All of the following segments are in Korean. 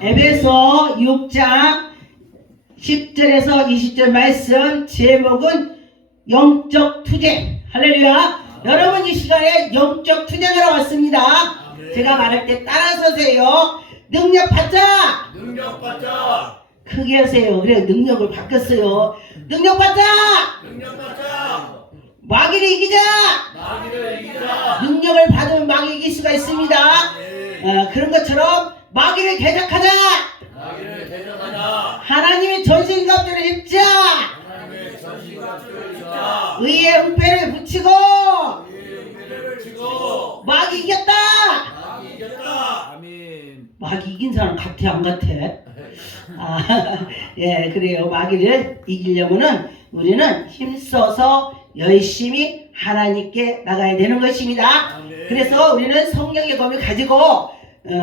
에베소 6장 10절에서 20절 말씀 제목은 영적 투쟁. 할렐루야. 여러분 이 시간에 영적 투쟁하러 왔습니다. 제가 말할 때 따라서세요. 능력 받자. 능력 받자. 크게 하세요. 그래 능력을 바꿨어요. 능력 받자. 능력 받자. 마귀를 이기자. 마귀를 이기자. 능력을 받으면 마귀 이길 수가 있습니다. 그런 것처럼 마귀를 대적하자. 마귀를 대적하자. 하나님의 전신갑주를 입자. 하나님의 전신갑주를 입자. 의의 은패를 붙이고 의의 은혜를 지고 마귀 이겼다. 마귀 이겼다. 아멘. 마귀 이긴 사람 같아 안 같아? 예, 그래요. 마귀를 이기려면은 우리는 힘써서 열심히 하나님께 나가야 되는 것입니다. 그래서 우리는 성령의 검을 가지고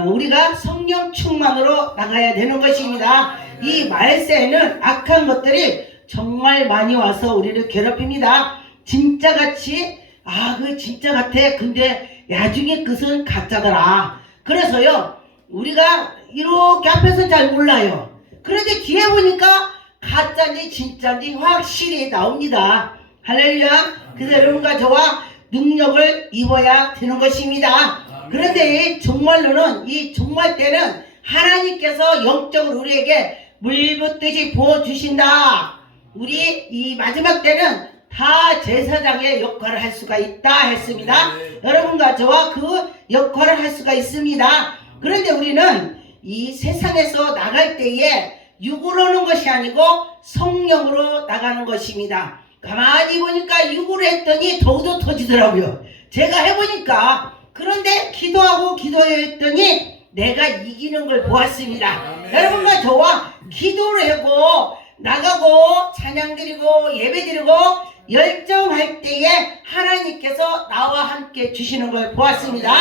우리가 성령 충만으로 나가야 되는 것입니다. 이 말세에는 악한 것들이 정말 많이 와서 우리를 괴롭힙니다. 진짜같이 그 진짜 같아. 근데 나중에 끝은 가짜더라. 그래서요 우리가 이렇게 앞에서는 잘 몰라요. 그런데 뒤에 보니까 가짜인지 진짜인지 확실히 나옵니다. 할렐루야. 그래서 여러분과 저와 능력을 입어야 되는 것입니다. 그런데 정말로는 이 정말 때는 하나님께서 영적으로 우리에게 물붓듯이 부어주신다. 우리 이 마지막 때는 다 제사장의 역할을 할 수가 있다 했습니다. 여러분과 저와 그 역할을 할 수가 있습니다. 그런데 우리는 이 세상에서 나갈 때에 육으로 오는 것이 아니고 성령으로 나가는 것입니다. 가만히 보니까 육으로 했더니 더욱더 터지더라고요. 제가 해보니까. 그런데 기도하고 기도했더니 내가 이기는 걸 보았습니다. 여러분과 저와 기도를 하고 나가고 찬양 드리고 예배 드리고 열정할 때에 하나님께서 나와 함께 주시는 걸 보았습니다.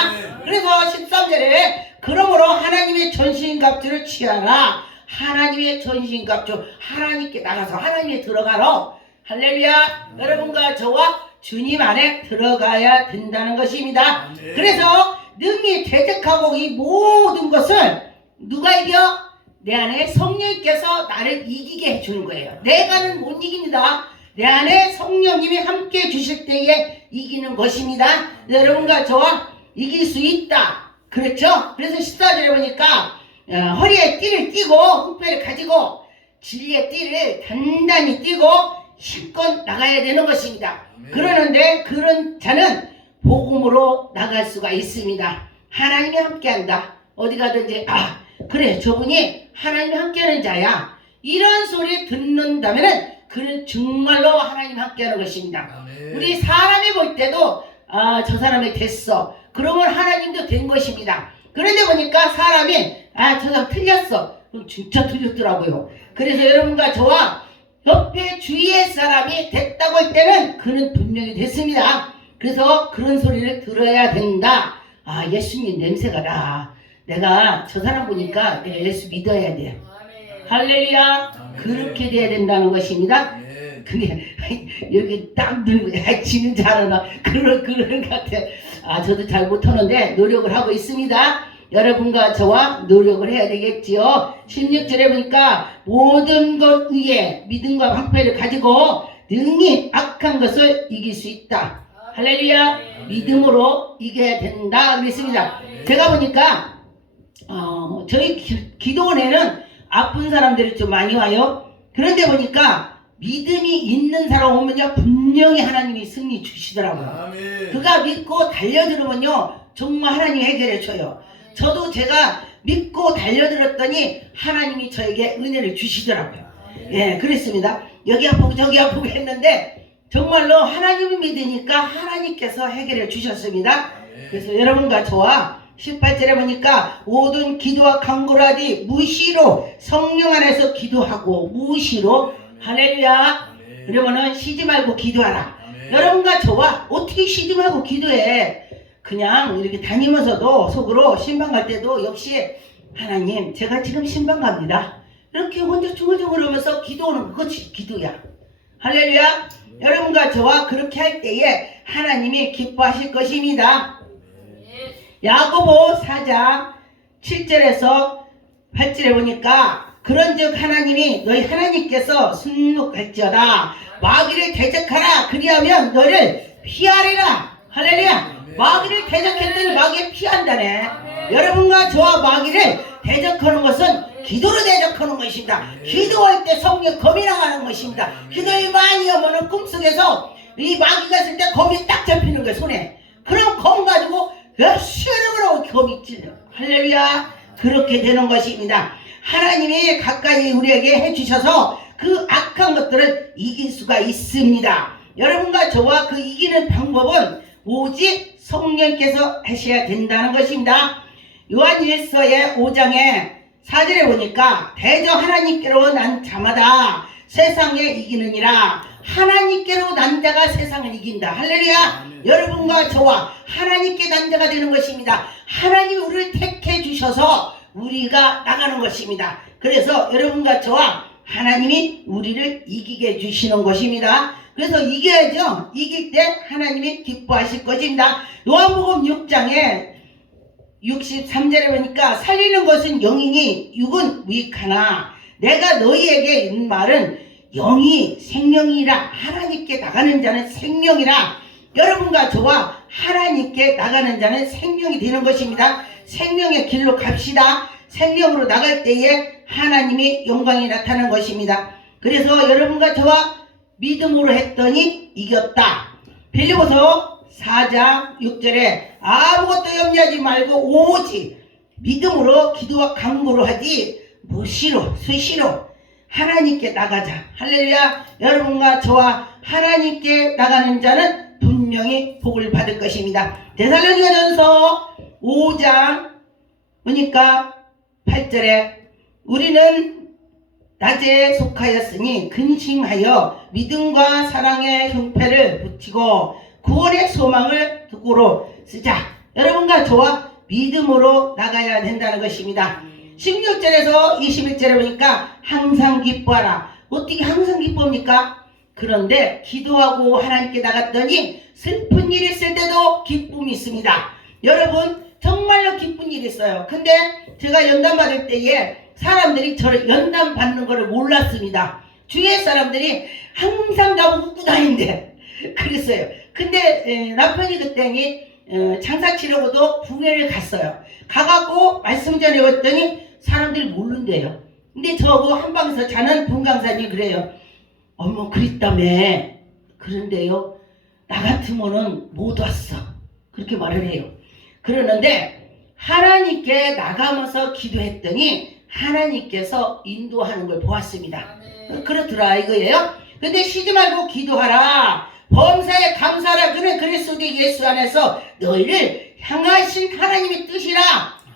그래서 13절에 그러므로 하나님의 전신갑주를 취하라. 하나님의 전신갑주, 하나님께 나가서 하나님에 들어가라. 할렐루야. 여러분과 저와 주님 안에 들어가야 된다는 것입니다. 그래서 능히 대적하고 이 모든 것을 누가 이겨? 내 안에 성령께서 나를 이기게 해주는 거예요. 내가는 못 이깁니다. 내 안에 성령님이 함께 주실 때에 이기는 것입니다. 여러분과 저와 이길 수 있다. 그렇죠? 그래서 14절에 보니까 허리에 띠를 띠고 흑패를 가지고 진리의 띠를 단단히 띠고 힘껏 나가야 되는 것입니다. 그러는데 그런 자는 복음으로 나갈 수가 있습니다. 하나님이 함께한다. 어디 가든지 그래 저분이 하나님이 함께하는 자야. 이런 소리 듣는다면 그는 정말로 하나님 함께하는 것입니다. 우리 사람이 볼 때도 저 사람이 됐어. 그러면 하나님도 된 것입니다. 그런데 보니까 사람이 저 사람 틀렸어. 그럼 진짜 틀렸더라고요. 그래서 여러분과 저와 옆에 주위의 사람이 됐다고 할 때는 그는 분명히 됐습니다. 그래서 그런 소리를 들어야 된다. 예수님 냄새가 나. 내가 저 사람 보니까 내가 예수 믿어야 돼. 할렐루야. 그렇게 돼야 된다는 것입니다. 근데 여기 딱 들고 지는 잘하나 그런 것 같아. 저도 잘 못하는데 노력을 하고 있습니다. 여러분과 저와 노력을 해야 되겠지요. 16절에 보니까 모든 것 위에 믿음과 방패를 가지고 능히 악한 것을 이길 수 있다. 할렐루야. 믿음으로 이겨야 된다 그랬습니다. 제가 보니까 저희 기도원에는 아픈 사람들이 좀 많이 와요. 그런데 보니까 믿음이 있는 사람 오면요 분명히 하나님이 승리 주시더라고요. 그가 믿고 달려들으면요 정말 하나님이 해결해 줘요. 저도 제가 믿고 달려들었더니 하나님이 저에게 은혜를 주시더라고요. 예, 그랬습니다. 여기 아프고 저기 아프고 했는데 정말로 하나님을 믿으니까 하나님께서 해결해 주셨습니다. 그래서 여러분과 저와 18절에 보니까 모든 기도와 간구를 하되 무시로 성령 안에서 기도하고 무시로 할렐루야. 그러면은 쉬지 말고 기도하라. 여러분과 저와 어떻게 쉬지 말고 기도해? 그냥 이렇게 다니면서도 속으로 신방 갈 때도 역시 하나님 제가 지금 신방 갑니다. 이렇게 혼자 중얼중얼 하면서 기도하는 그것이 기도야. 할렐루야. 여러분과 저와 그렇게 할 때에 하나님이 기뻐하실 것입니다. 야고보 4장 7절에서 8절에 보니까 그런즉 하나님이 너희 하나님께서 순록할지어다 마귀를 대적하라 그리하면 너를 피하리라. 할렐루야. 마귀를 대적했더니 마귀에 피한다네. 여러분과 저와 마귀를 대적하는 것은 기도로 대적하는 것입니다. 기도할 때 성령 검이 나가는 것입니다. 기도를 많이 하면 꿈속에서 이 마귀가 있을 때 검이 딱 잡히는 거예요. 손에. 그럼 검 가지고 시원하고 검이 찔려. 할렐루야. 그렇게 되는 것입니다. 하나님이 가까이 우리에게 해주셔서 그 악한 것들을 이길 수가 있습니다. 여러분과 저와 그 이기는 방법은 오직 성령께서 하셔야 된다는 것입니다. 요한일서의 5장에 4절에 보니까 대저 하나님께로 난 자마다 세상에 이기느니라. 하나님께로 난 자가 세상을 이긴다. 할렐루야. 여러분과 저와 하나님께 난 자가 되는 것입니다. 하나님이 우리를 택해 주셔서 우리가 나가는 것입니다. 그래서 여러분과 저와 하나님이 우리를 이기게 해주시는 것입니다. 그래서 이겨야죠. 이길 때 하나님이 기뻐하실 것입니다. 요한복음 6장에 63절에 보니까 살리는 것은 영이니 육은 무익하나 내가 너희에게 있는 말은 영이 생명이라. 하나님께 나가는 자는 생명이라. 여러분과 저와 하나님께 나가는 자는 생명이 되는 것입니다. 생명의 길로 갑시다. 생명으로 나갈 때에 하나님의 영광이 나타나는 것입니다. 그래서 여러분과 저와 믿음으로 했더니 이겼다. 빌립보서 4장 6절에 아무것도 염려하지 말고 오직 믿음으로 기도와 간구로 하지 무시로 수시로 하나님께 나가자. 할렐루야. 여러분과 저와 하나님께 나가는 자는 분명히 복을 받을 것입니다. 데살로니가전서 5장 보니까 8절에 우리는 낮에 속하였으니 근심하여 믿음과 사랑의 형패를 붙이고 구원의 소망을 득고로 쓰자. 여러분과 저와 믿음으로 나가야 된다는 것입니다. 16절에서 21절에 보니까 항상 기뻐하라. 어떻게 항상 기쁩니까? 그런데 기도하고 하나님께 나갔더니 슬픈 일이 있을 때도 기쁨이 있습니다. 여러분 정말로 기쁜 일이 있어요. 근데 제가 연단 받을 때에 사람들이 저를 연단 받는 것을 몰랐습니다. 주위의 사람들이 항상 나보고 웃고 다닌대. 그랬어요. 근데 남편이 그때니 장사치려고도 국내를 갔어요. 가갖고 말씀 전해왔더니 사람들이 모른대요. 근데 저하고 한방에서 자는 분강사님이 그래요. 어머 그랬다며. 그런데요 나 같으면은 못 왔어. 그렇게 말을 해요. 그러는데 하나님께 나가면서 기도했더니 하나님께서 인도하는 걸 보았습니다. 그렇더라 이거예요. 근데 쉬지 말고 기도하라. 범사에 감사하라. 그는 그리스도 예수 안에서 너희를 향하신 하나님의 뜻이라.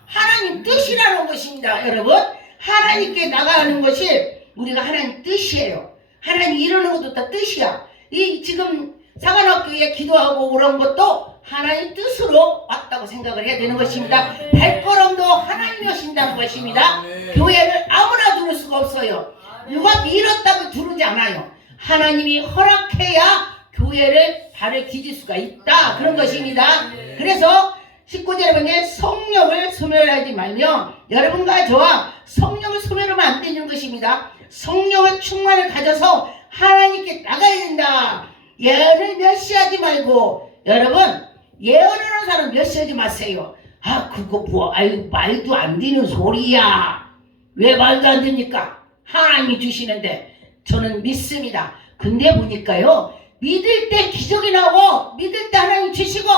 하나님 뜻이라는 것입니다. 여러분 하나님께 나가는 것이 우리가 하나님 뜻이에요. 하나님 이러는 것도 다 뜻이야. 이 지금 사관학교에 기도하고 그런 것도 하나님 뜻으로 왔다고 생각을 해야 되는 것입니다. 발걸음도 하나님이 하신다는 것입니다. 교회를 아무나 두를 수가 없어요. 누가 밀었다고 두르지 않아요. 하나님이 허락해야 교회를 발을 디딜 수가 있다. 그런 것입니다. 그래서 19절에 보면 성령을 소멸하지 말며 여러분과 저와 성령을 소멸하면 안 되는 것입니다. 성령의 충만을 가져서 하나님께 나가야 된다. 예언을 멸시하지 말고 여러분 예언하는 사람 멸시하지 마세요. 아 그거 뭐 아유 말도 안 되는 소리야. 왜 말도 안 됩니까? 하나님이 주시는데 저는 믿습니다. 근데 보니까요 믿을 때 기적이 나오고 믿을 때 하나님 주시고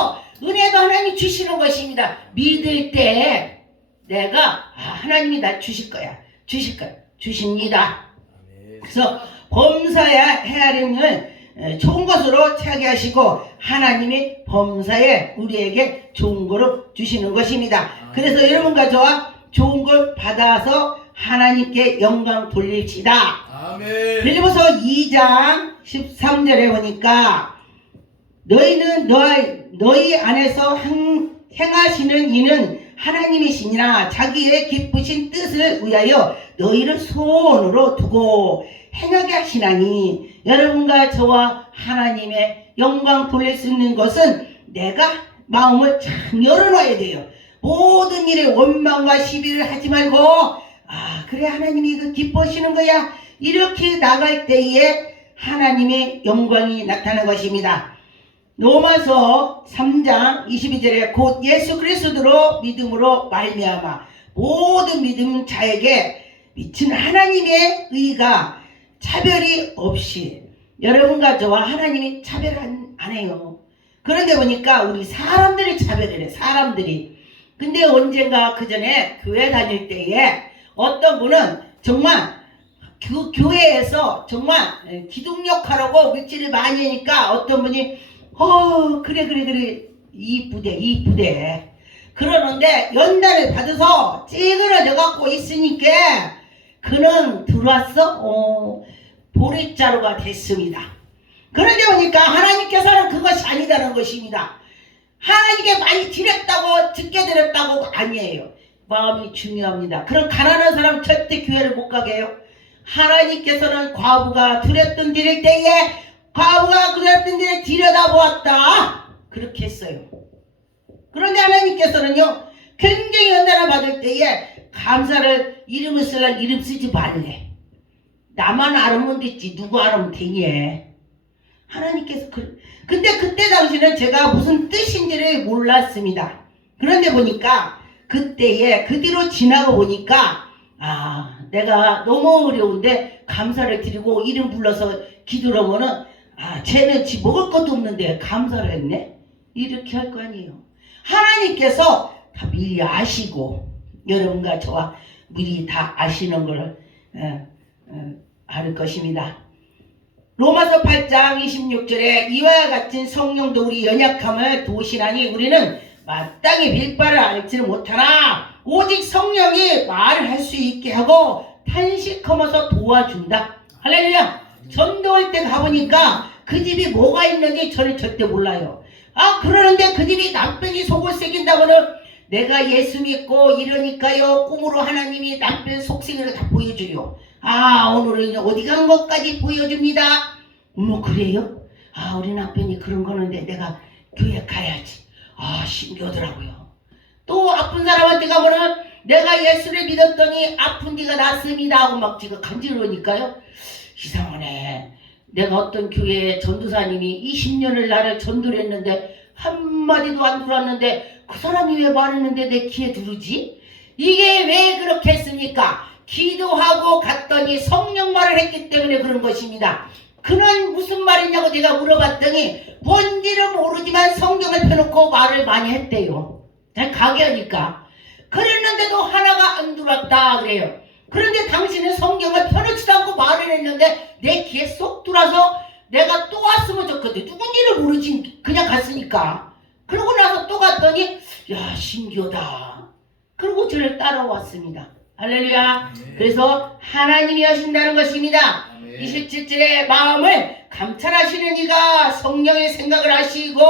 은혜도 하나님 주시는 것입니다. 믿을 때 내가 하나님이 나 주실 거야. 주십니다. 그래서 범사의 헤아림을 좋은 것으로 차게 하시고 하나님이 범사에 우리에게 좋은 거로 주시는 것입니다. 그래서 여러분과 저와 좋은 걸 받아서 하나님께 영광 돌립시다. 아멘. 빌립보서 2장 13절에 보니까 너희는 너희 안에서 행하시는 이는 하나님이시니라. 자기의 기쁘신 뜻을 위하여 너희를 소원으로 두고 행하게 하시나니. 여러분과 저와 하나님의 영광 돌릴 수 있는 것은 내가 마음을 참 열어놔야 돼요. 모든 일에 원망과 시비를 하지 말고 그래 하나님이 그 기뻐하시는 거야. 이렇게 나갈 때에 하나님의 영광이 나타나는 것입니다. 로마서 3장 22절에 곧 예수 그리스도로 믿음으로 말미암아 모든 믿음 자에게 미친 하나님의 의가 차별이 없이, 여러분과 저와 하나님이 차별 안 해요. 그런데 보니까 우리 사람들이 차별을 해. 사람들이. 근데 언젠가 그 전에 교회 다닐 때에 어떤 분은 정말 그 교회에서 정말 기독력 하라고 물질을 많이 하니까 어떤 분이 그래 이쁘대 그러는데 연단을 받아서 찌그러져 갖고 있으니까 그는 들어왔어 보릿자루가 됐습니다. 그러다 보니까 하나님께서는 그것이 아니다는 것입니다. 하나님께 많이 드렸다고 적게 드렸다고 아니에요. 마음이 중요합니다. 그럼 가난한 사람 절대 교회를 못 가게 해요. 하나님께서는 과부가 드렸던 드릴 때에 과부가 드렸던 데를 들여다보았다 그렇게 했어요. 그런데 하나님께서는요 굉장히 연단을 받을 때에 감사를 이름을 쓰려면 이름 쓰지 말래. 나만 알으면 됐지 누구 알으면 되니. 하나님께서 근데 그때 당시는 제가 무슨 뜻인지를 몰랐습니다. 그런데 보니까 그때에 그 뒤로 지나고 보니까 내가 너무 어려운데 감사를 드리고 이름 불러서 기도를 하면은 쟤는 지 먹을 것도 없는데 감사를 했네? 이렇게 할 거 아니에요. 하나님께서 다 미리 아시고 여러분과 저와 미리 다 아시는 걸 알 것입니다. 로마서 8장 26절에 이와 같은 성령도 우리 연약함을 도우시나니 우리는 마땅히 빌바를 알지는 못하나 오직 성령이 말을 할 수 있게 하고 탄식하면서 도와준다. 할렐루야. 전도할 때 가보니까 그 집이 뭐가 있는지 저는 절대 몰라요. 그러는데 그 집이 남편이 속을 새긴다고는 내가 예수 믿고 이러니까요 꿈으로 하나님이 남편 속색을 다 보여줘요. 오늘은 어디 간 것까지 보여줍니다. 그래요? 우리 남편이 그런 거는데 내가 교회 가야지. 신기하더라고요. 또 아픈 사람한테 가면은 내가 예수를 믿었더니 아픈 데가 낫습니다 하고 막 제가 간지러우니까요. 이상하네. 내가 어떤 교회에 전도사님이 20년을 나를 전도를 했는데 한마디도 안 들어왔는데 그 사람이 왜 말했는데 내 귀에 들으지? 이게 왜 그렇게 했습니까? 기도하고 갔더니 성령 말을 했기 때문에 그런 것입니다. 그는 무슨 말이냐고 제가 물어봤더니 뭔지는 모르지만 성경을 펴놓고 말을 많이 했대요. 가게하니까. 그랬는데도 하나가 안 들어왔다 그래요. 그런데 당신은 성경을 펴놓지도 않고 말을 했는데 내 귀에 쏙 들어와서 내가 또 왔으면 좋겠는데 누군지를 모르지 그냥 갔으니까. 그러고 나서 또 갔더니 신기하다. 그리고 저를 따라왔습니다. 할렐루야. 그래서 하나님이 하신다는 것입니다. 27절에 마음을 감찰하시는 이가 성령의 생각을 하시고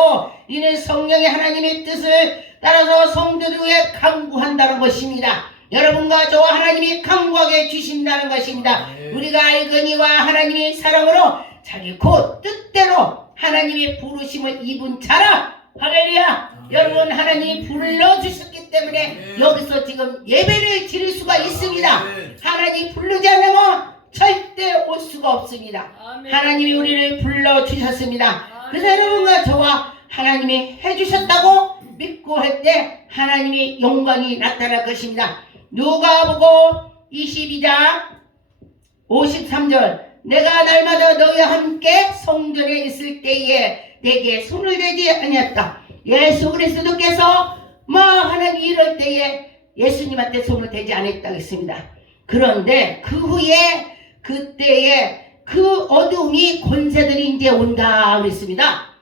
이는 성령이 하나님의 뜻을 따라서 성도들 위해 강구한다는 것입니다. 여러분과 저와 하나님이 강구하게 주신다는 것입니다. 우리가 알거니와 하나님의 사랑으로 자기 곧 뜻대로 하나님의 부르심을 입은 자라. 할렐루야. 여러분 하나님이 불러주셨기 때문에 여기서 지금 예배를 드릴 수가 있습니다. 하나님이 부르지 않으면 절대 올 수가 없습니다. 하나님이 우리를 불러주셨습니다. 그래서 여러분과 저와 하나님이 해주셨다고 믿고 할 때 하나님의 영광이 나타날 것입니다. 누가복음 22장 53절 내가 날마다 너희와 함께 성전에 있을 때에 내게 손을 대지 아니었다. 예수 그리스도께서 하나님 이럴 때에 예수님한테 손을 대지 않았다고 했습니다. 그런데 그 후에 그때에 그 어둠이 권세들이 이제 온다 그랬습니다.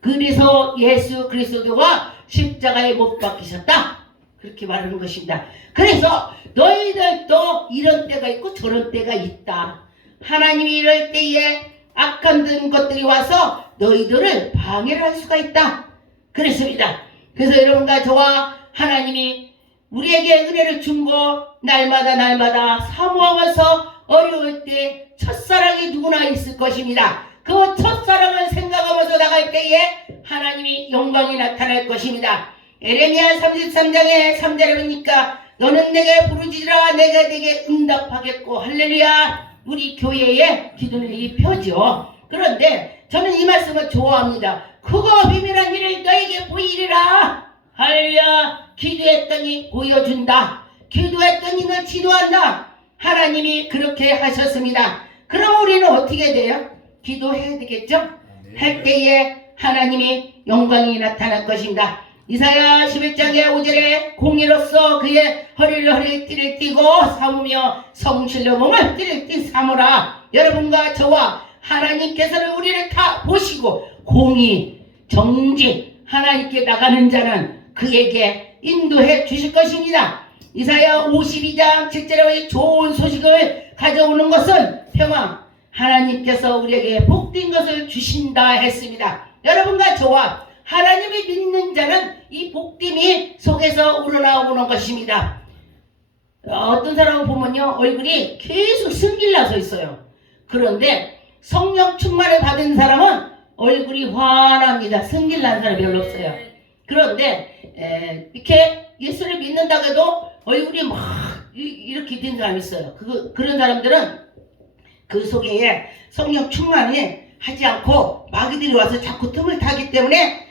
그래서 예수 그리스도가 십자가에 못 박히셨다 그렇게 말하는 것입니다. 그래서 너희들도 이런 때가 있고 저런 때가 있다. 하나님이 이럴 때에 악한 것들이 와서 너희들을 방해를 할 수가 있다 그랬습니다. 그래서 여러분과 저와 하나님이 우리에게 은혜를 준 거 날마다 사모하면서 어려울 때 첫사랑이 누구나 있을 것입니다. 그 첫사랑을 생각하면서 나갈 때에 하나님이 영광이 나타날 것입니다. 에레미야 33장에 3절에 보니까 너는 내게 부르짖으라 내가 네게 응답하겠고 할렐루야. 우리 교회의 기도는 이 표죠. 그런데 저는 이 말씀을 좋아합니다. 크고 비밀한 일을 너에게 보이리라. 할렐루야. 기도했더니 보여준다. 기도했더니 너 지도한다. 하나님이 그렇게 하셨습니다. 그럼 우리는 어떻게 돼요? 기도해야 되겠죠? 할 때에 하나님이 영광이 나타날 것입니다. 이사야 11장의 5절에 공의로서 그의 허리를 띠를 띠고 삼으며 성실로 몸을 띠를 띠 삼으라. 여러분과 저와 하나님께서는 우리를 다 보시고 공의, 정직, 하나님께 나가는 자는 그에게 인도해 주실 것입니다. 이사야 52장 7절에 좋은 소식을 가져오는 것은 평화, 하나님께서 우리에게 복된 것을 주신다 했습니다. 여러분과 저와 하나님을 믿는 자는 이 복됨이 속에서 우러나오는 것입니다. 어떤 사람을 보면요 얼굴이 계속 승질나서 있어요. 그런데 성령 충만을 받은 사람은 얼굴이 환합니다. 승질난 사람이 별로 없어요. 그런데 이렇게 예수를 믿는다고 해도 얼굴이 막 이렇게 된 사람이 있어요. 그런 사람들은 그 속에 성령 충만이 하지 않고 마귀들이 와서 자꾸 틈을 타기 때문에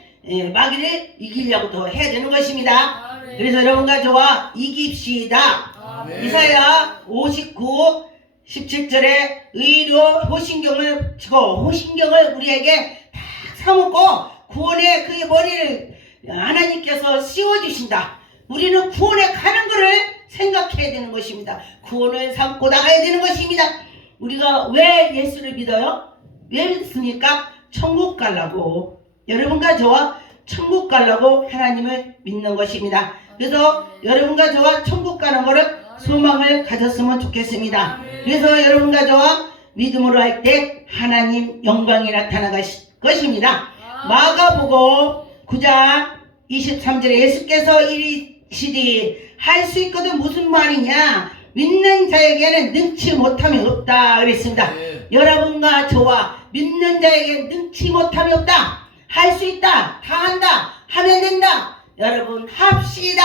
마귀를 이기려고 더 해야 되는 것입니다. 그래서 여러분과 저와 이깁시다. 이사야 59 17절에 의로 호신경을 치고 호신경을 우리에게 딱 사먹고 구원의 그의 머리를 하나님께서 씌워주신다. 우리는 구원에 가는 것을 생각해야 되는 것입니다. 구원을 삼고 나가야 되는 것입니다. 우리가 왜 예수를 믿어요? 왜 믿습니까? 천국 가려고. 여러분과 저와 천국 가려고 하나님을 믿는 것입니다. 그래서 여러분과 저와 천국 가는 것을 소망을 가졌으면 좋겠습니다. 그래서 여러분과 저와 믿음으로 할 때 하나님 영광이 나타날 것입니다. 마가복음 9장 23절에 예수께서 이르시되 할 수 있거든 무슨 말이냐 믿는 자에게는 능치 못함이 없다 그랬습니다. 여러분과 저와 믿는 자에게는 능치 못함이 없다. 할 수 있다. 다 한다. 하면 된다. 여러분 합시다.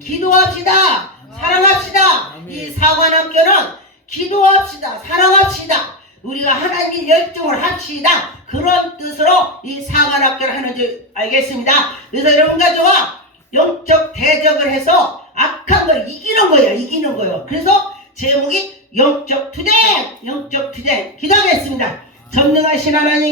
기도합시다. 사랑합시다. 이 사관학교는 기도합시다. 사랑합시다. 우리가 하나님의 열정을 합시다. 그런 뜻으로 이 사관학교를 하는 줄 알겠습니다. 그래서 여러분과 저와 영적 대적을 해서 악한 걸 이기는 거예요. 이기는 거예요. 그래서 제목이 영적 투쟁 기도하겠습니다. 전능하신 하나님